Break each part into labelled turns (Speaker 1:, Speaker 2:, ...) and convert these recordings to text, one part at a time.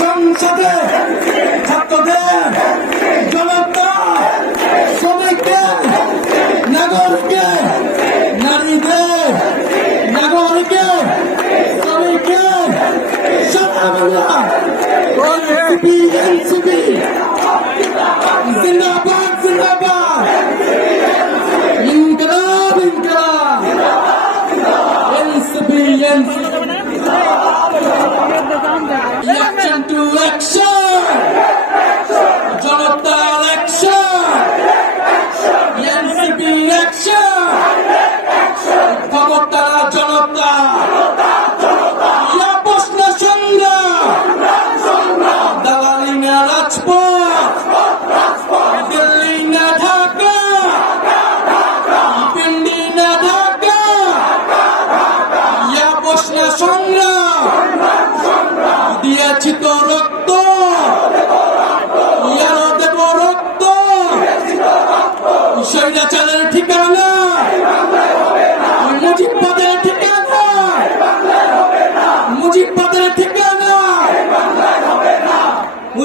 Speaker 1: সংসদে ছাত্রদের জনতা NCP NCP জিন্দাবাদ জিন্দাবাদ Inqilab Inqilab NCP NCP Action to action! জনতার action! NCP action! ক্ষমতা জনতা না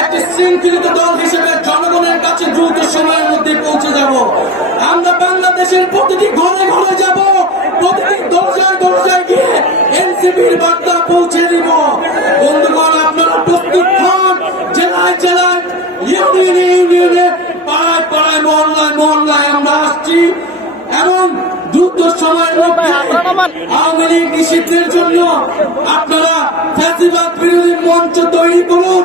Speaker 1: একটি শৃঙ্খলিত দল হিসেবে জনগণের কাছে দ্রুত সময়ের মধ্যে পৌঁছে যাব। আমরা বাংলাদেশের প্রতিটি ঘরে ঘরে যাব। প্রতিটি দরজায় দরজায় গিয়ে এনসিপির বার্তা পৌঁছে দিব। বন্ধুগণ, আপনারা প্রস্তুত হন জেলায় জেলায় ইউনিয়নে ইউনিয়নে, পাড়ায় পাড়ায়, মহল্লায় মহল্লায় আমরা আসছি। এবং দ্রুত সময়ের মধ্যে আওয়ামী লীগ নিষিদ্ধের জন্য আপনারা ফ্যাসিবাদ বিরোধী মঞ্চ তৈরি করুন।